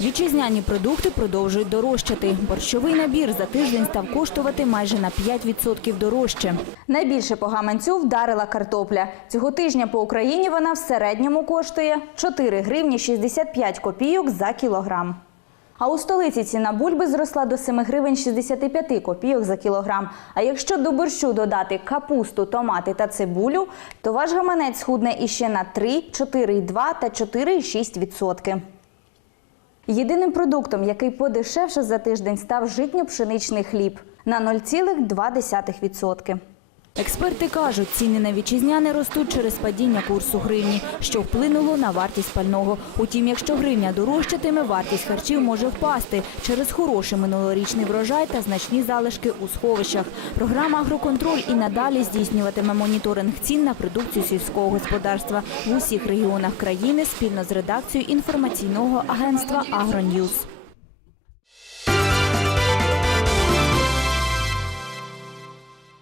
Вітчизняні продукти продовжують дорожчати. Борщовий набір за тиждень став коштувати майже на 5% дорожче. Найбільше по гаманцю вдарила картопля. Цього тижня по Україні вона в середньому коштує 4 гривні 65 копійок за кілограм. А у столиці ціна бульби зросла до 7 гривень 65 копійок за кілограм. А якщо до борщу додати капусту, томати та цибулю, то ваш гаманець схудне іще на 3, 4,2 та 4,6 відсотки. Єдиним продуктом, який подешевше за тиждень, став житньо-пшеничний хліб на 0,2%. Експерти кажуть, ціни на вітчизняне ростуть через падіння курсу гривні, що вплинуло на вартість пального. Утім, якщо гривня дорожчатиме, вартість харчів може впасти через хороший минулорічний врожай та значні залишки у сховищах. Програма «Агроконтроль» і надалі здійснюватиме моніторинг цін на продукцію сільського господарства в усіх регіонах країни спільно з редакцією інформаційного агентства «Агроньюз».